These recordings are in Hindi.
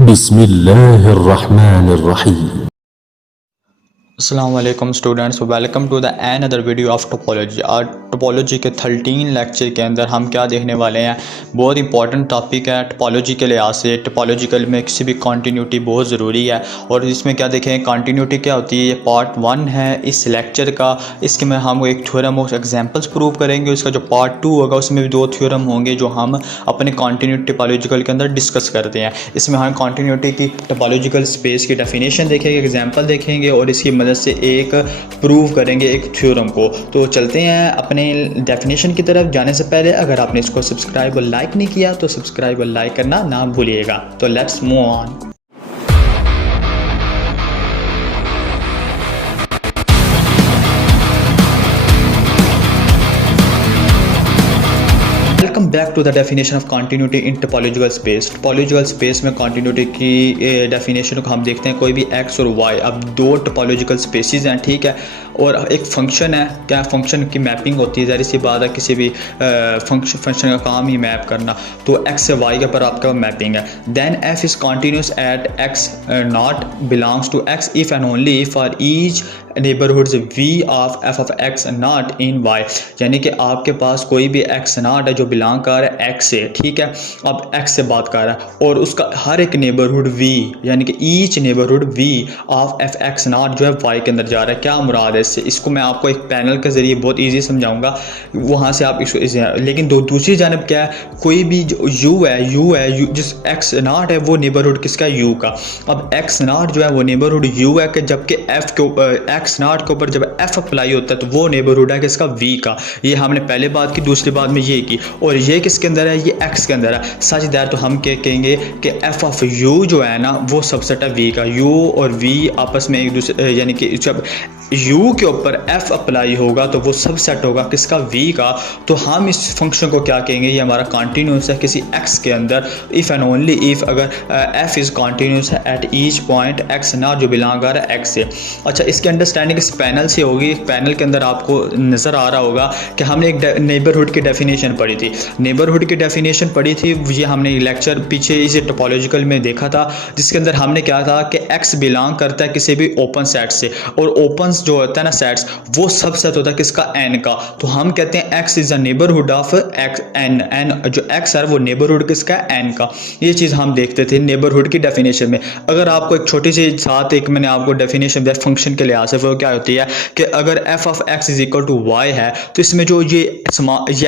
बिस्मिल्लाहिर्रहमानिर्रहीम। अस्सलाम वालेकुम students, welcome to the another video of topology. आज टोपोलॉजी के 13 लेक्चर के अंदर हम क्या देखने वाले हैं, बहुत इंपॉर्टेंट टॉपिक है टोपोलॉजी के लिहाज से। टोपोलॉजिकल में किसी भी कंटिन्यूटी बहुत ज़रूरी है और इसमें क्या देखें कंटिन्यूटी क्या होती है। ये पार्ट 1 है इस लेक्चर का। इसके में हम एक थ्योरम और एग्जांपल्स प्रूव करेंगे। उसका जो पार्ट 2 होगा उसमें भी 2 थ्योरम होंगे जो हम अपने कंटिन्यूटी टोपोलॉजिकल के अंदर डिस्कस करते हैं। इसमें हम कंटिन्यूटी की टोपोलॉजिकल स्पेस की डेफिनेशन देखेंगे, एग्जाम्पल देखेंगे और इसकी मदद से एक प्रूव करेंगे एक थ्योरम को। तो चलते हैं अपने डेफिनेशन की तरफ। जाने से पहले अगर आपने इसको सब्सक्राइब और लाइक नहीं किया तो सब्सक्राइब और लाइक करना ना भूलिएगा। तो let's move on. Welcome back to the definition of continuity in topological space. Topological space में कंटिन्यूटी की डेफिनेशन को हम देखते हैं। कोई भी एक्स और वाई, अब 2 टोपोलॉजिकल स्पेसिस हैं, ठीक है, और एक फंक्शन है। क्या फंक्शन की मैपिंग होती है, ज़ाहिर सी बात है किसी भी फंक्शन का काम ही मैप करना। तो एक्स से वाई के ऊपर आपका मैपिंग है। Then f is continuous at x not belongs to x if and only for each neighbourhoods v of f of x not in y. यानी कि आपके पास कोई भी एक्स नॉट है जो बिलोंग कर रहा है एक्स से, ठीक है, अब एक्स से बात कर रहा है और उसका हर एक नेबरहुड वी यानी कि each neighbourhood v of f x not जो है वाई के अंदर जा रहा है। क्या मुराद है इससे, इसको मैं आपको एक पैनल के जरिए बहुत ईजी समझाऊंगा, वहाँ से आप इसको लेकिन दूसरी जानब क्या है, कोई भी जो यू है जिस एक्स नॉट है वो नेबरहुड किसका, यू का। अब एक्स नॉट जो है वो नेबरहुड यू है कि जबकि एफ के ऊपर एक्स नॉट के ऊपर जब एफ अप्लाई होता है तो वो नेबरहुड है किसका, वी का। ये हमने पहले बात की, दूसरी बात में ये की। और ये किसके अंदर है, ये एक्स के अंदर है। सच दैट तो हम क्या कहेंगे कि एफ ऑफ यू जो है ना वो सबसेट है वी का। यू और वी आपस में एक दूसरे यानी कि जब यू के ऊपर एफ अप्लाई होगा तो वो सबसेट होगा किसका, वी का। तो हम इस फंक्शन को क्या कहेंगे, ये हमारा कॉन्टीन्यूस है किसी एक्स के अंदर इफ़ एंड ओनली इफ़ अगर एफ इज़ कॉन्टीन्यूस है at each point x not जो बिलोंग कर रहा है एक्स से। अच्छा, इसकी अंडरस्टैंडिंग इस पैनल से होगी। पैनल के अंदर आपको नज़र आ रहा होगा कि हमने एक नेबरहुड की डेफिनेशन पढ़ी थी। नेबरहुड की डेफिनेशन पढ़ी थी, ये हमने लेक्चर पीछे इसे टोपोलॉजिकल में देखा था, जिसके अंदर हमने क्या था कि एक्स बिलोंग करता है किसी भी ओपन सेट से और ओपन जो होता है ना सेट्स वो सबसेट होता है किसका, एन का। तो हम कहते हैं x is a neighbourhood of x n. N जो एक्स है वो नेबरहुड किसका, एन का। ये चीज़ हम देखते थे नेबरहुड की डेफिनेशन में। अगर आपको एक छोटी सी साथ एक मैंने आपको डेफिनेशन दिया फंक्शन के लिहाज से, वो क्या होती है कि अगर f of x is equal to y है तो इसमें जो ये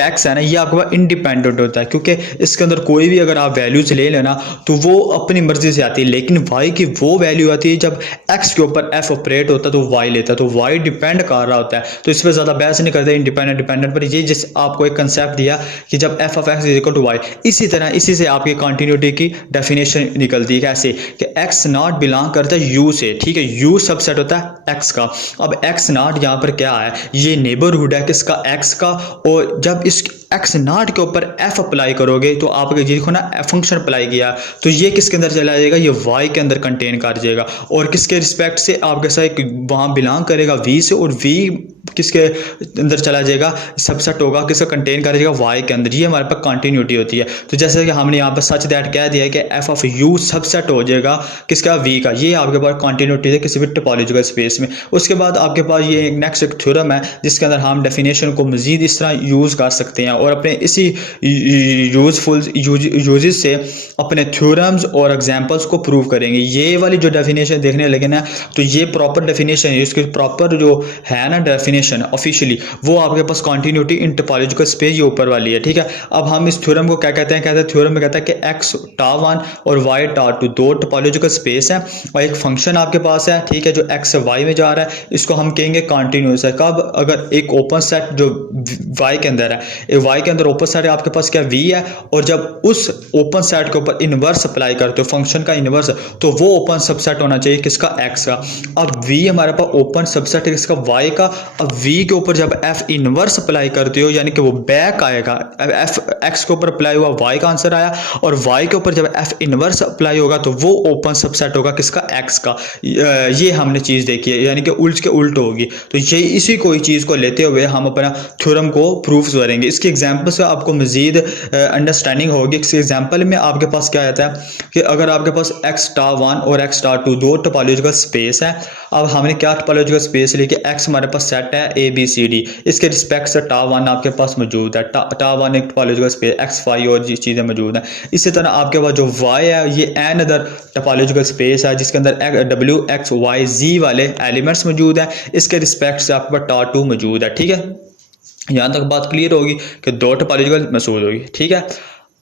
एक्स है ना ये आपके पास इंडिपेंडेंट होता है, क्योंकि इसके अंदर कोई भी अगर आप वैल्यूज ले लेना तो वो अपनी मर्जी से आती है। लेकिन वाई की वो वैल्यू आती है जब एक्स के ऊपर एफ ऑपरेट होता है तो वाई लेता है, तो वाई डिपेंड कर रहा होता है। तो इस पर ज़्यादा बहस नहीं करते इंडिपेंडेंट डिपेंडेंट पर। ये जिस आपको एक कंसेप्ट दिया कि जब f of x is equal to y, इसी तरह इसी से आपकी कंटिन्यूटी की डेफिनेशन निकलती है। कैसे कि एक्स नॉट बिलोंग करता है यू से, ठीक है, यू सबसेट होता है एक्स का। अब एक्स नॉट यहाँ पर क्या है, ये नेबरहुड है किसका, एक्स का। और जब इस एक्स नॉट के ऊपर एफ अप्लाई करोगे तो आप देखो ना फंक्शन अप्लाई किया तो ये किसके अंदर चला जाएगा, ये वाई के अंदर कंटेन कर जाएगा और किसके रिस्पेक्ट से आपके साथ वहाँ बिलोंग करेगा वी से, और वी किसके अंदर चला जाएगा, सबसेट होगा किसका, कंटेन कर जाएगा वाई के अंदर। ये हमारे पास कंटिन्यूटी होती है। तो जैसे कि हमने यहाँ पर सच दैट कह दिया है कि एफ ऑफ यू सबसेट हो जाएगा किसका, वी का। ये आपके पास कंटिन्यूटी है किसी भी टोपोलॉजिकल स्पेस में। उसके बाद आपके पास ये नेक्स्ट एक थ्योरम है जिसके अंदर हम डेफिनेशन को मजीद इस तरह यूज़ कर सकते हैं और अपने इसी यूजफुल यूजेस से अपने थ्योरम्स और एग्जांपल्स को प्रूव करेंगे। ये वाली जो डेफिनेशन देखने लगे ना तो ये प्रॉपर डेफिनेशन है, इसकी प्रॉपर जो है ना डेफिनेशन ऑफिशियली वो आपके पास कंटिन्यूटी इन टोपोलॉजिकल स्पेस ये ऊपर वाली है, ठीक है। अब हम इस थ्योरम को क्या कहते हैं, थ्योरम में कहता है कि एक्स टाउ 1 और वाई टाउ 2 दो टोपोलॉजिकल स्पेस है और एक फंक्शन आपके पास है, ठीक है, जो एक्स से वाई में जा रहा है, इसको हम कहेंगे कंटिन्यूस है। कब, अगर एक ओपन सेट जो वाई के अंदर है, वाई के अंदर ओपन सेट है आपके पास क्या, वी है, और जब उस ओपन सेट के ऊपर इनवर्स अप्लाई करते हो फंक्शन का इनवर्स, तो वो ओपन सबसेट होना चाहिए किसका, एक्स का। अब वी हमारे पास ओपन सबसेट है किसका, वाई का। अब वी के ऊपर जब एफ इनवर्स अप्लाई करते हो यानी कि वो बैक आएगा, एफ एक्स के ऊपर अप्लाई हुआ वाई का आंसर आया, और वाई के ऊपर जब एफ इनवर्स अप्लाई होगा तो वो ओपन सबसेट होगा किसका, एक्स का। ये हमने चीज़ देखी है, यानी कि उल्ट के उल्ट होगी। तो ये इसी कोई चीज़ को लेते हुए हम अपना थ्योरम को प्रूफ करेंगे। इसकी एग्जाम्पल से आपको मजीद अंडरस्टैंडिंग होगी। इस एग्जाम्पल में आपके पास क्या आता है कि अगर आपके पास x*1 और x*2 दो टोपोलॉजिकल स्पेस है, अब हमने क्या टोपोलॉजिकल स्पेस ली कि x हमारे पास सेट है ABCD, इसके रिस्पेक्ट से टा1 आपके पास मौजूद है, टा1 एक टोपोलॉजिकल स्पेस, x5 और जी चीज़ें मौजूद हैं। इसी तरह आपके पास जो y है ये एन अदर टोपोलॉजिकल स्पेस है जिसके अंदर w x y z वाले एलिमेंट्स मौजूद हैं, इसके रिस्पेक्ट से आपके पास टा2 मौजूद है। ठीक है, यहाँ तक बात क्लियर होगी कि दो टोपोलॉजिकल मौजूद होगी। ठीक है,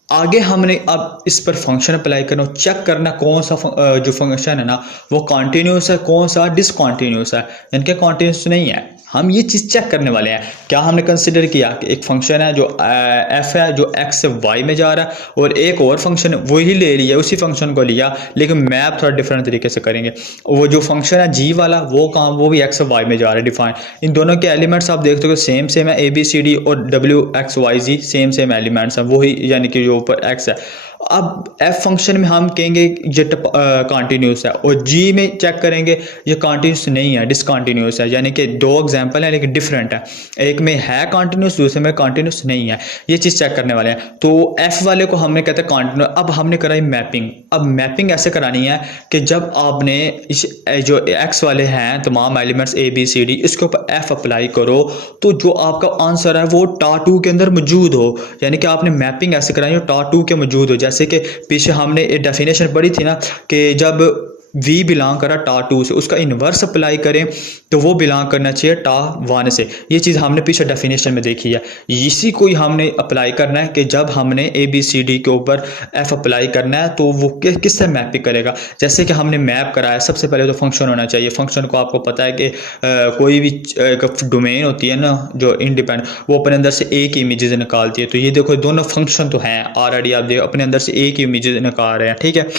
आगे हमने अब इस पर फंक्शन अप्लाई करना, चेक करना कौन सा जो फंक्शन है ना वो कॉन्टीन्यूस है, कौन सा डिसकॉन्टीन्यूस है, यानी कि कॉन्टीन्यूस नहीं है। हम ये चीज़ चेक करने वाले हैं। क्या हमने कंसिडर किया कि एक फंक्शन है जो f है जो x से y में जा रहा है, और एक और फंक्शन वही ले लिया, उसी फंक्शन को लिया, लेकिन मैप थोड़ा डिफरेंट तरीके से करेंगे। वो जो फंक्शन है g वाला वो भी x से y में जा रहा है डिफाइन। इन दोनों के एलिमेंट्स आप देखते हो सेम है, ABCD और w x y z same elements हैं वही, यानी कि जो ऊपर x है। अब f फंक्शन में हम कहेंगे ये कॉन्टीन्यूस है, और g में चेक करेंगे ये कॉन्टीन्यूस नहीं है, डिसकॉन्टीन्यूस है। यानी कि दो एग्जांपल हैं लेकिन डिफरेंट है, एक में है कॉन्टीन्यूस, दूसरे में कॉन्टीन्यूस नहीं है। ये चीज़ चेक करने वाले हैं। तो f वाले को हमने कहते हैं कॉन्टीन्यूस। अब हमने कराई मैपिंग। अब मैपिंग ऐसे करानी है कि जब आपने इस जो x वाले हैं तमाम एलिमेंट्स ABCD, इसके ऊपर f अप्लाई करो तो जो आपका आंसर है वो टा2 के अंदर मौजूद हो। यानी कि आपने मैपिंग ऐसे कराई हो टा2 के मौजूद हो। जैसे कि पीछे हमने एक डेफिनेशन पढ़ी थी ना कि जब v बिलोंग करा टा2 से, उसका इन्वर्स अप्लाई करें तो वो बिलोंग करना चाहिए टा1 से। ये चीज़ हमने पीछे डेफिनेशन में देखी है। इसी को ही हमने अप्लाई करना है कि जब हमने ABCD के ऊपर f अप्लाई करना है तो वो किससे मैपिंग करेगा। जैसे कि हमने मैप कराया, सबसे पहले तो फंक्शन होना चाहिए। फंक्शन को आपको पता है कि कोई भी डोमेन होती है ना जो इंडिपेंडेंट, वो अपने अंदर से एक ही इमेजेस निकालती है। तो ये देखो दोनों फंक्शन तो हैं ऑलरेडी, आप देखो अपने अंदर से एक ही इमेजेस निकाल रहे हैं। ठीक है,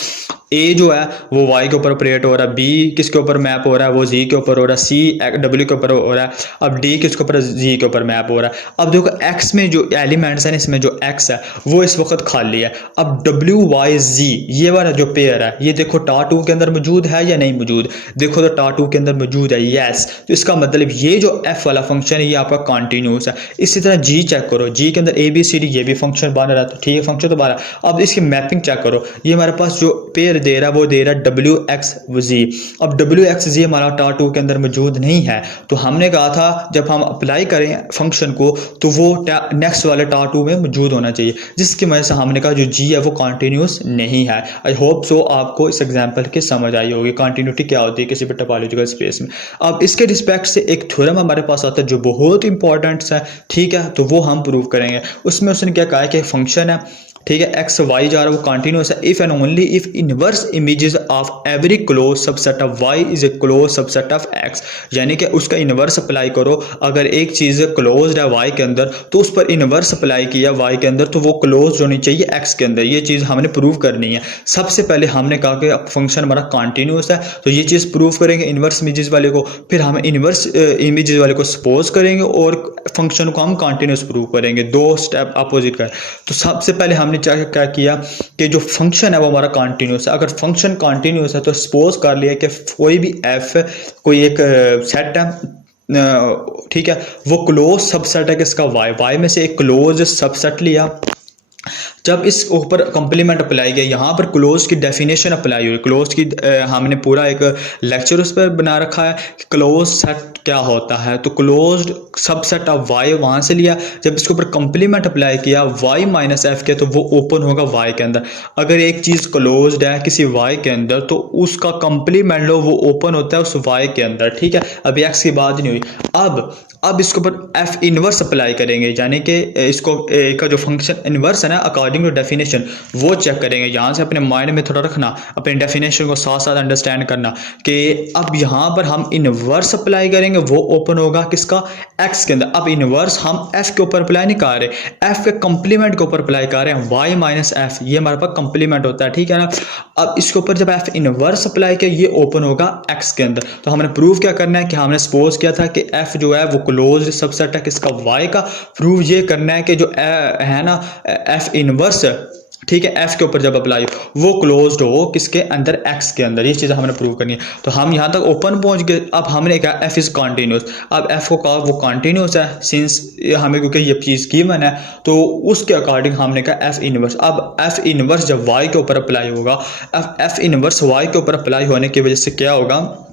A जो है वो y के ऊपर ऑपरेट हो रहा है, B किसके ऊपर मैप हो रहा है वो z के ऊपर हो रहा है, C w के ऊपर हो रहा है, अब D किसके ऊपर z के ऊपर मैप हो रहा है। अब देखो x में जो एलिमेंट्स हैं, इसमें जो x है वो इस वक्त खाली है। अब w y z ये वाला जो पेयर है ये देखो टा2 के अंदर मौजूद है या नहीं मौजूद, देखो तो टा2 के अंदर मौजूद है, यस। तो इसका मतलब ये जो f वाला फंक्शन है ये आपका कॉन्टीन्यूस है। इसी तरह g चेक करो, g के अंदर ABCD ये भी फंक्शन बन रहा है, तो ठीक है फंक्शन तो बन रहा है। अब इसकी मैपिंग चेक करो, ये हमारे पास जो पेयर दे रहा है वो दे रहा है w x z। अब w x z हमारा टा2 के अंदर मौजूद नहीं है, तो हमने कहा था जब हम अप्लाई करें फंक्शन को तो वो नेक्स्ट वाले टा2 में मौजूद होना चाहिए, जिसकी वजह से हमने कहा जो g है वो कॉन्टीन्यूस नहीं है। आई होप सो आपको इस एग्जाम्पल की समझ आई होगी कंटिन्यूटी क्या होती है किसी भी टोपोलॉजिकल स्पेस में। अब इसके रिस्पेक्ट से एक थ्योरम हमारे पास आता है जो बहुत इंपॉर्टेंट है, ठीक है, तो वो हम प्रूव करेंगे। उसमें उसने क्या कहा है कि फंक्शन है, ठीक है, एक्स वाई जा रहा है वो कॉन्टिन्यूस है if and only if inverse images of every close subset of Y is a close subset of X. यानी कि उसका इनवर्स अप्लाई करो, अगर एक चीज़ क्लोज्ड है वाई के अंदर तो उस पर इनवर्स अप्लाई किया वाई के अंदर तो वो क्लोज होनी चाहिए एक्स के अंदर। ये चीज़ हमने प्रूव करनी है। सबसे पहले हमने कहा कि फंक्शन हमारा कॉन्टिन्यूस है, तो ये चीज़ प्रूव करेंगे इनवर्स इमेजेस वाले को, फिर हम इनवर्स इमेजेस वाले को सपोज करेंगे और फंक्शन को हम कॉन्टिन्यूस प्रूव करेंगे। दो स्टेप अपोजिट कर। तो सबसे पहले हमने क्या किया कि जो फंक्शन है वो हमारा कॉन्टिन्यूस है। अगर फंक्शन कॉन्टिन्यूस है तो सपोज कर लिया कि कोई भी एफ कोई एक सेट है, ठीक है, वो क्लोज सबसेट है किसका वाई में से एक क्लोज सबसेट लिया। जब इस ऊपर कॉम्प्लीमेंट अप्लाई किया, यहाँ पर क्लोज की डेफिनेशन अप्लाई हुई। क्लोज की हमने पूरा एक लेक्चर उस पर बना रखा है कि क्लोज सेट क्या होता है। तो क्लोज्ड सबसेट ऑफ वाई वहाँ से लिया, जब इसके ऊपर कॉम्प्लीमेंट अप्लाई किया वाई माइनस एफ के, तो वो ओपन होगा वाई के अंदर। अगर एक चीज़ क्लोज्ड है किसी वाई के अंदर तो उसका कॉम्प्लीमेंट लो वो ओपन होता है उस वाई के अंदर, ठीक है। अभी एक्स की बात नहीं हुई। अब इसके ऊपर एफ इनवर्स अप्लाई करेंगे, यानी कि इसको का जो फंक्शन इनवर्स है ना अकॉर्डिंग टू डेफिनेशन वो चेक करेंगे। यहाँ से अपने माइंड में थोड़ा रखना, अपने डेफिनेशन को साथ साथ अंडरस्टैंड करना कि अब यहाँ पर हम इनवर्स अप्लाई करेंगे, वो ओपन होगा किसका, एक्स के अंदर। अब इनवर्स हम एफ के ऊपर अप्लाई नहीं कर रहे, एफ के कंप्लीमेंट के ऊपर अप्लाई कर रहे हैं, वाई माइनस एफ, ये हमारे पास कंप्लीमेंट होता है, ठीक है ना। अब इसके ऊपर जब एफ इनवर्स अप्लाई किया ये ओपन होगा एक्स के अंदर। तो हमने प्रूव क्या करना है कि हमने सपोज किया था कि एफ जो है वो क्लोज्ड सबसेट है किसका, वाई का। प्रूव ये करना है कि जो है ना एफ इनवर्स ठीक है, एफ के ऊपर जब अप्लाई हो वो क्लोज्ड हो किसके अंदर, एक्स के अंदर। ये चीज़ हमने प्रूव करनी है। तो हम यहाँ तक ओपन पहुँच गए। अब हमने कहा एफ इज़ कॉन्टीन्यूस। अब एफ को कहा वो कॉन्टीन्यूस है सिंस हमें क्योंकि ये चीज़ गिवन है, तो उसके अकॉर्डिंग हमने कहा एफ इनवर्स। अब एफ इनवर्स जब वाई के ऊपर अप्लाई होगा, अब एफ इनवर्स वाई के ऊपर अप्लाई होने की वजह से क्या होगा,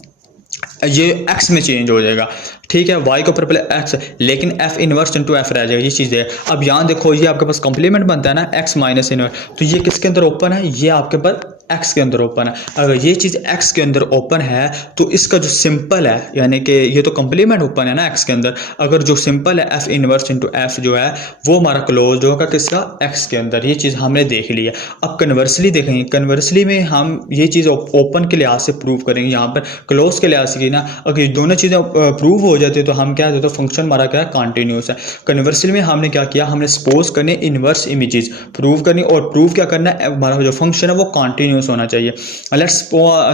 ये एक्स में चेंज हो जाएगा। ठीक है, वाई के ऊपर पहले एक्स, लेकिन एफ इनवर्स इंटू एफ रह जाएगा। ये चीज़ है। अब यहाँ देखो ये आपके पास कंप्लीमेंट बनता है ना, एक्स माइनस इनवर्स, तो ये किसके अंदर ओपन है, ये आपके पास एक्स के अंदर ओपन है। अगर ये चीज़ एक्स के अंदर ओपन है तो इसका जो सिंपल है, यानी कि ये तो कंप्लीमेंट ओपन है ना एक्स के अंदर, अगर जो सिंपल है एफ इनवर्स इंटू एफ जो है वो हमारा क्लोज होगा किसका, एक्स के अंदर। ये चीज़ हमने देख ली है। अब कन्वर्सली देखेंगे, कन्वर्सली में हम ये चीज़ ओपन के लिहाज से प्रूव करेंगे, यहाँ पर क्लोज के लिहाज से की ना। अगर ये दोनों चीज़ें प्रूव हो जाती है तो हम क्या देते हैं, फंक्शन हमारा क्या है, कॉन्टिन्यूस है। कन्वर्सली में हमने क्या किया, हमने सपोज करने इनवर्स इमेजेस प्रूव करनी, और प्रूव क्या करना है, हमारा जो फंक्शन है वो कॉन्टिन्यूस होना चाहिए। लेट्स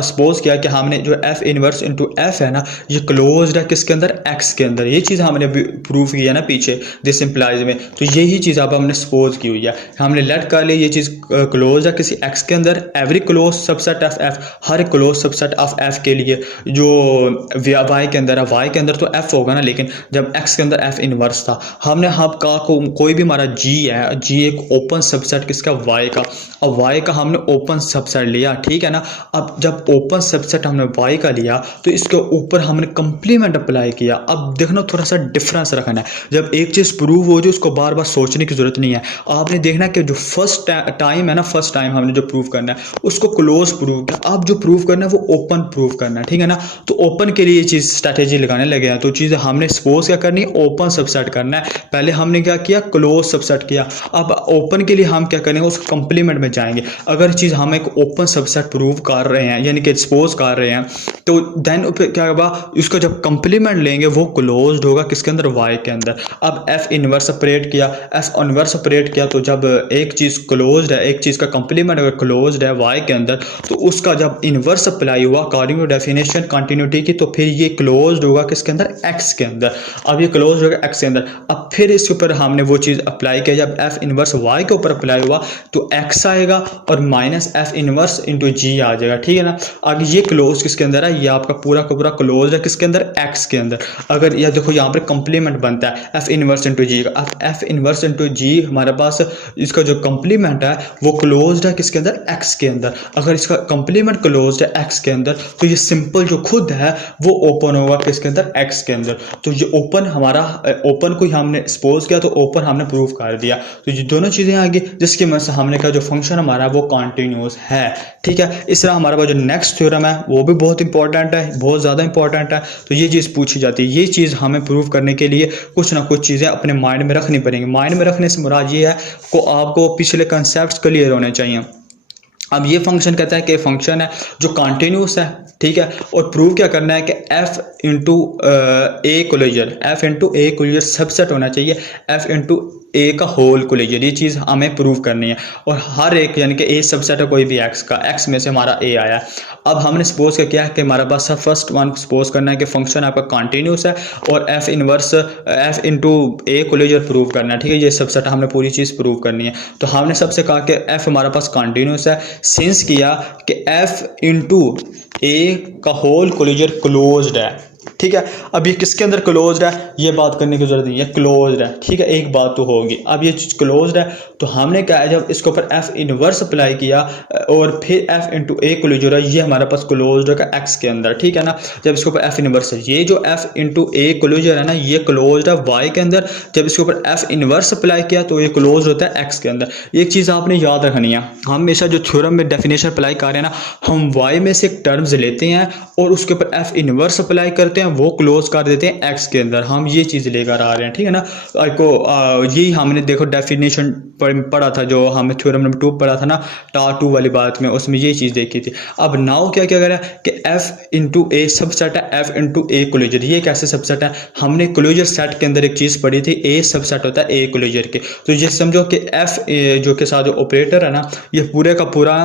सपोज किया कि हमने जो एफ इनवर्स इंटू एफ है ना, ये क्लोज्ड है किसके अंदर, एक्स के अंदर। ये चीज़ हमने प्रूव किया ना पीछे दिस इंप्लाइज में, तो यही चीज़ अब हमने सपोज की हुई है। हमने लेट कर लिया ये चीज़ क्लोज है किसी एक्स के अंदर। Every close subset of F, her close subset of F के लिए जो वाई के अंदर है, वाई के अंदर तो एफ होगा ना, लेकिन जब एक्स के अंदर एफ इनवर्स था, हमने हम कहा कोई भी हमारा जी है, जी एक ओपन सबसेट किसका, वाई का। अब वाई का हमने ओपन सबसेट लिया, ठीक है ना। अब जब ओपन सबसेट हमने वाई का लिया तो इसके ऊपर हमने कंप्लीमेंट अप्लाई किया। अब देखना थोड़ा सा डिफरेंस रखना है। जब एक चीज़ प्रूव हो जाए उसको बार बार सोचने की जरूरत नहीं है। आपने देखना कि जो फर्स्ट टाइम है ना, फर्स्ट टाइम हमने जो प्रूव करना है उसको क्लोज प्रूव किया। अब जो प्रूव करना है वो ओपन प्रूव करना है, ठीक है ना। तो ओपन के लिए ये चीज़ स्ट्रैटेजी लगाने लगे हैं। तो चीज़ हमने सपोज क्या करनी है, ओपन सबसेट करना है। पहले हमने क्या किया, क्लोज सबसेट किया। अब ओपन के लिए हम क्या करेंगे, उस कंप्लीमेंट में जाएंगे। अगर चीज़ हम एक ओपन सबसेट प्रूव कर रहे हैं, यानी कि सपोज कर रहे हैं, तो देन क्या होगा, उसका जब कंप्लीमेंट लेंगे वो क्लोज्ड होगा किसके अंदर, वाई के अंदर। अब एफ इनवर्स ऑपरेट किया, एफ इनवर्स ऑपरेट किया, तो जब एक चीज़ क्लोज्ड है, एक चीज़ का कंप्लीमेंट अगर क्लोज्ड है वाई के अंदर, तो उसका जब इनवर्स अप्लाई हुआ अकॉर्डिंग टू डेफिनेशन कंटिन्यूटी की, तो फिर ये क्लोज्ड होगा किसके अंदर, एक्स के अंदर। अब ये क्लोज्ड होगा एक्स के अंदर। अब फिर इसके ऊपर हमने वो चीज़ अप्लाई किया, जब एफ इनवर्स वाई के ऊपर अप्लाई हुआ तो एक्स आएगा और माइनस एफ इनवर्स इंटू जी आ जाएगा, ठीक है ना। आगे ये क्लोज किसके अंदर है, ये आपका पूरा का पूरा क्लोज है किसके अंदर, एक्स के अंदर। अगर यह देखो यहाँ पर कंप्लीमेंट बनता है एफ इनवर्स इंटू जी का। अब एफ इनवर्स इंटू जी हमारे पास इसका जो कंप्लीमेंट है वो क्लोज्ड है किसके अंदर, एक्स के अंदर। अगर इसका कंप्लीमेंट क्लोज्ड है एक्स के अंदर तो ये सिंपल जो खुद है वो ओपन होगा किसके अंदर, एक्स के अंदर। तो ये ओपन हमारा, ओपन को हमने सपोज किया तो ओपन हमने प्रूव कर दिया। तो ये दोनों चीज़ें आगे जिसकी वजह से हमने कहा जो फंक्शन हमारा वो कॉन्टिन्यूस है, ठीक है। इस तरह हमारे पास जो नेक्स्ट थ्योरम है वो भी बहुत इंपॉर्टेंट है, बहुत ज़्यादा इंपॉर्टेंट है। तो ये चीज़ पूछी जाती है। ये चीज़ हमें प्रूव करने के लिए कुछ ना कुछ चीज़ें अपने माइंड में रखनी पड़ेंगी। माइंड में रखने से मुराद ये है को आपको पिछले कंसेप्ट क्लियर होने चाहिए। अब ये फंक्शन कहता है कि फंक्शन है जो कॉन्टिन्यूस है, ठीक है, और प्रूव क्या करना है कि f into A closure, f into A closure subset होना चाहिए f इंटू ए का होल क्लोजर। ये चीज़ हमें प्रूव करनी है। और हर एक यानी कि ए सबसेट है कोई भी x का, x में से हमारा a आया। अब हमने सपोज क्या किया है कि हमारे पास फर्स्ट वन सपोज करना है कि फंक्शन आपका कॉन्टिन्यूस है और f inverse f into A closure prove करना है, ठीक है। ये सबसेट हमने पूरी चीज़ प्रूव करनी है। तो हमने सबसे कहा कि f हमारे पास कॉन्टिन्यूस है, सिंस किया कि f इंटू ए का होल क्लोजर क्लोज्ड है, ठीक है। अब ये किसके अंदर क्लोज्ड है, ये बात करने की जरूरत नहीं है, क्लोज्ड है, ठीक है। एक बात तो होगी। अब ये चीज़ क्लोज्ड है तो हमने क्या है, जब इसके ऊपर एफ इनवर्स अप्लाई किया और फिर एफ इंटू ए क्लोजर है, ये हमारे पास क्लोज्ड है एक्स के अंदर, ठीक है ना। जब इसके ऊपर एफ इनवर्स है, ये जो एफ इंटू ए क्लोजर है ना, ये क्लोज्ड है वाई के अंदर। जब इसके ऊपर एफ इनवर्स अप्लाई किया तो ये क्लोज होता है एक्स के अंदर। एक चीज़ आपने याद रखनी है, हम हमेशा जो थ्योरम में डेफिनेशन अप्लाई कर रहे हैं ना, हम वाई में से टर्म्स लेते हैं और उसके ऊपर एफ इनवर्स अप्लाई करते हैं, वो क्लोज कर देते हैं एक्स के अंदर। हम ये चीज़ लेकर आ रहे हैं, ठीक है ना। आपको यही हमने देखो डेफिनेशन पढ़ा था, जो हमें थ्योरम नंबर 2 पढ़ा था ना, टार 2 वाली बात में, उसमें ये चीज़ देखी थी। अब नाउ क्या क्या करें कि एफ इंटू ए सबसेट है, एफ इंटू ए क्लोजर। ये कैसे सबसेट है, हमने क्लोजर सेट के अंदर एक चीज़ पढ़ी थी, ए सबसेट होता है ए क्लोजर के। तो ये समझो कि एफ जो के साथ जो ऑपरेटर है ना, ये पूरे का पूरा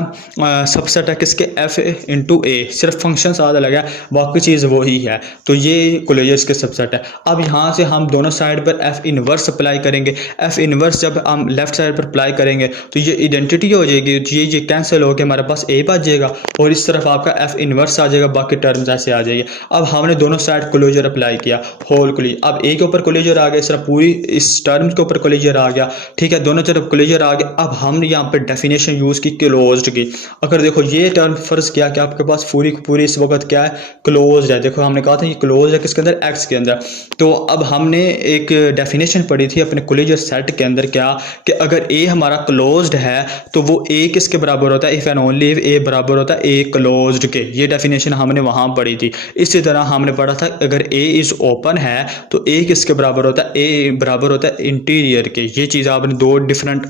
सबसेट है किसके, एफ इंटू ए। सिर्फ फंक्शन साथ अलग है, बाकी चीज़ वही है। तो तो ये क्लोजर्स के सबसेट है। अब यहाँ से हम दोनों साइड पर एफ इनवर्स अप्लाई करेंगे। एफ इनवर्स जब हम लेफ्ट साइड पर अप्लाई करेंगे तो ये आइडेंटिटी हो जाएगी, ये कैंसिल होकर हमारे पास ए बच जाएगा और इस तरफ आपका एफ इनवर्स आ जाएगा, बाकी टर्म्स ऐसे आ जाएगी। अब हमने दोनों साइड क्लोजर अप्लाई किया, होल क्लोजर। अब ए के ऊपर क्लोजर आ गया, इस तरह पूरी इस टर्म्स के ऊपर क्लोजर आ गया, ठीक है, दोनों तरफ क्लोजर आ गया। अब हमने यहाँ पर डेफिनेशन यूज़ की क्लोज्ड की। अगर देखो ये टर्म फर्ज किया कि आपके पास पूरी इस वक्त क्या है, क्लोज्ड है। देखो हमने कहा था ये क्लोज है किसके अंदर, एक्स के अंदर। तो अब हमने एक डेफिनेशन पढ़ी थी अपने क्लोजर सेट के अंदर क्या, कि अगर ए हमारा क्लोज्ड है तो वो ए किसके बराबर होता है, इफ एंड ओनली इफ ए बराबर होता है ए क्लोज्ड के। ये डेफिनेशन हमने वहां पढ़ी थी। इसी तरह हमने पढ़ा था अगर ए इज ओपन है तो ए किसके बराबर होता है, ए बराबर होता है इंटीरियर के। ये चीज़ आपने दो डिफरेंट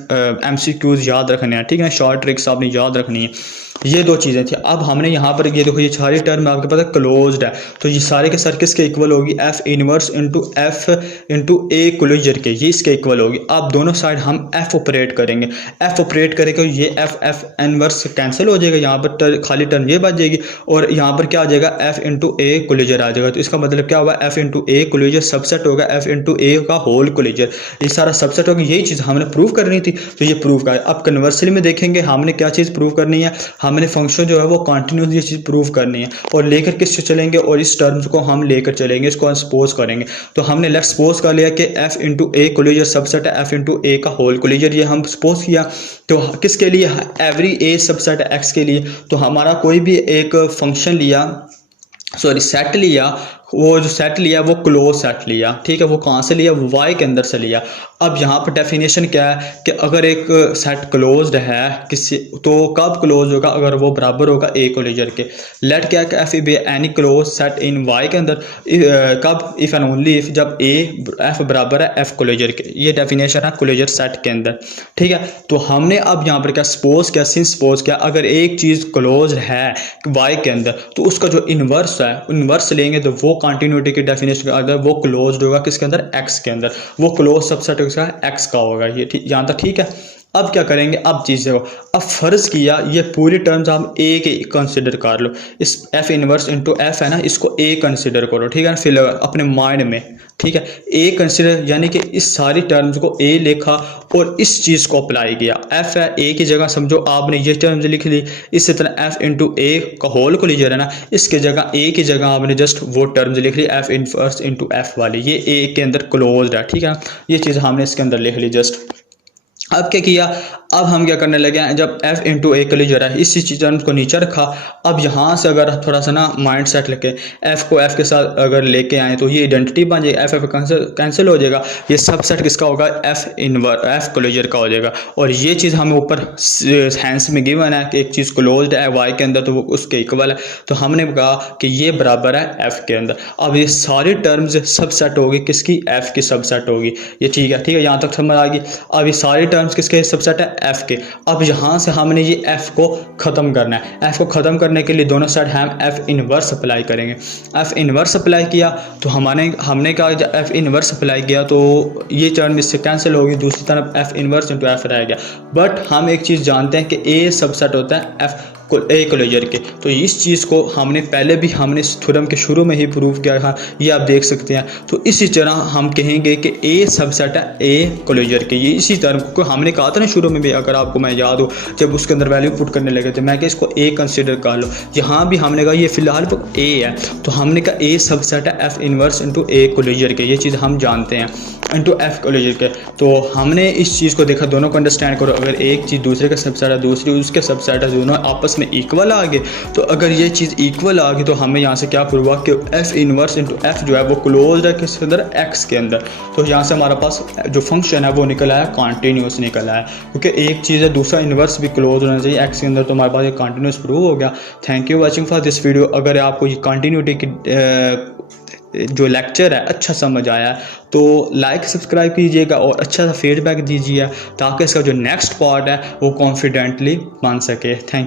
MCQs याद रखने हैं, ठीक है, शॉर्ट ट्रिक्स आपने याद रखनी है। ये दो चीज़ें थी। अब हमने यहाँ पर ये देखो ये सारी टर्म आपके पास क्लोज्ड है, तो ये सारे के सारे किसके इक्वल होगी, F inverse into F into A closure के, ये इसके इक्वल होगी। अब दोनों साइड हम एफ ऑपरेट करेंगे, एफ ऑपरेट करेंगे, ये एफ इनवर्स कैंसिल हो जाएगा, यहाँ पर खाली टर्म ये बच जाएगी और यहाँ पर क्या आ जाएगा, एफ इंटू ए क्लोजर आ जाएगा। तो इसका मतलब क्या होगा, F into A closure subset होगा एफ इंटू ए का होल क्लोजर, ये सारा सबसेट होगा। यही चीज़ हमने प्रूव करनी थी, तो ये प्रूव का है। अब कन्वर्सली में देखेंगे हमने क्या चीज़ प्रूव करनी है, हमने फंक्शन जो है वो कंटिन्यूस ये चीज़ प्रूव करनी है और लेकर किससे चलेंगे, और इस टर्म्स को हम लेकर चलेंगे, इसको हम सपोज करेंगे। तो हमने लेट्स सपोज कर लिया कि F into A closure subset है एफ इंटू ए का होल क्लोजर, ये हम सपोज किया। तो किसके लिए, एवरी ए सबसेट है एक्स के लिए। तो हमारा कोई भी एक फंक्शन लिया, सॉरी सेट लिया, वो जो सेट लिया वो क्लोज सेट लिया, ठीक है, वो कहाँ से लिया, वाई के अंदर से लिया। अब यहाँ पर डेफिनेशन क्या है कि अगर एक सेट क्लोज्ड है किसी, तो कब क्लोज होगा, अगर वो बराबर होगा ए क्लोजर के। लेट क्या है, F be any close set in Y के अंदर, कब, इफ एंड ओनली इफ, जब ए एफ बराबर है एफ क्लोजर के। ये डेफिनेशन है क्लोजर सेट के अंदर, ठीक है। तो हमने अब यहाँ पर क्या सपोज किया, सिंस सपोज किया अगर एक चीज़ क्लोज है वाई के अंदर तो उसका जो इन्वर्स है, इन्वर्स लेंगे तो वो कंटिन्यूटी की डेफिनेशन के अंदर वो क्लोज्ड होगा किसके अंदर, एक्स के अंदर। वो क्लोज सबसेट एक्स का होगा, ये यहाँ तक ठीक है। अब क्या करेंगे, अब चीज़ें को अब फर्ज किया ये पूरी टर्म्स हम ए के कंसिडर कर लो, इस एफ इनवर्स इंटू एफ है ना, इसको ए कंसिडर करो, ठीक है, फिर अपने माइंड में, ठीक है, ए कंसिडर यानी कि इस सारी टर्म्स को ए लिखा और इस चीज़ को अप्लाई किया। एफ है ए की जगह समझो आपने ये टर्म्स लिख ली, इसी तरह एफ इंटू ए का होल क्लोजर है ना, इसके जगह ए की जगह आपने जस्ट वो टर्म्स लिख ली एफ इनवर्स इंटू एफ वाली, ये ए के अंदर क्लोज्ड है, ठीक है। ये चीज़ हमने इसके अंदर लिख ली जस्ट। अब क्या किया, अब हम क्या करने लगे हैं, जब f इंटू ए क्लोजर है इसी चीज़ को नीचे रखा। अब यहाँ से अगर थोड़ा सा ना माइंड सेट लेके f को f के साथ अगर लेके आए तो ये आइडेंटिटी बन जाएगी, f कैंसिल हो जाएगा, ये सबसेट किसका होगा, f क्लोजर का हो जाएगा। और ये चीज़ हमें ऊपर हैंस में गिवन है कि एक चीज़ क्लोज्ड है y के अंदर तो वो उसके इक्वल है, तो हमने कहा कि ये बराबर है f के अंदर। अब ये सारी टर्म्स सबसेट होगी किसकी, f की सबसेट होगी, ये ठीक है, ठीक है, यहाँ तक समझ आ गई। अब ये सारी टर्म्स किसके सबसेट है, f के। अब यहाँ से हमने ये f को ख़त्म करना है, f को ख़त्म करने के लिए दोनों साइड हम f इनवर्स अप्लाई करेंगे। f इनवर्स अप्लाई किया तो हमने कहा जब f इनवर्स अप्लाई किया तो ये टर्म इससे कैंसिल होगी, दूसरी तरफ f इनवर्स इंटू f रह गया। बट हम एक चीज़ जानते हैं कि a सबसेट होता है f ए क्लोजर के, तो इस चीज़ को हमने पहले भी हमने इस थ्योरम के शुरू में ही प्रूव किया था, ये आप देख सकते हैं। तो इसी तरह हम कहेंगे कि ए सबसेट है ए क्लोजर के, ये इसी तरह को हमने कहा था ना शुरू में भी, अगर आपको मैं याद हो जब उसके अंदर वैल्यू पुट करने लगे थे मैं कि इसको ए कंसिडर कर लो। यहाँ भी हमने कहा ये फिलहाल ए है, तो हमने कहा ए सबसेट है F inverse into A closure के, ये चीज़ हम जानते हैं, इंटू एफ क्लोजर के। तो हमने इस चीज़ को देखा, दोनों को अंडरस्टैंड करो, अगर एक चीज़ दूसरे का सबसेट है दूसरी उसके सबसेट है, दोनों आपस में इक्वल आ गए। तो अगर ये चीज़ इक्वल आ गई तो हमें यहाँ से क्या प्रूव हुआ कि एफ इनवर्स इंटू एफ जो है वो क्लोज्ड है किसके अंदर, एक्स के अंदर। तो यहाँ से हमारा पास जो फंक्शन है वो निकला है कॉन्टीन्यूस निकला है, क्योंकि एक चीज़ है दूसरा इनवर्स भी क्लोज होना चाहिए एक्स के अंदर, तो हमारे पास ये कॉन्टीन्यूस प्रूव हो गया। Thank you watching for this video. अगर आपको ये कॉन्टीन्यूटी की जो लेक्चर है अच्छा समझ आया तो लाइक सब्सक्राइब कीजिएगा और अच्छा सा फीडबैक दीजिए ताकि इसका जो नेक्स्ट पार्ट है वो कॉन्फिडेंटली बन सके। थैंक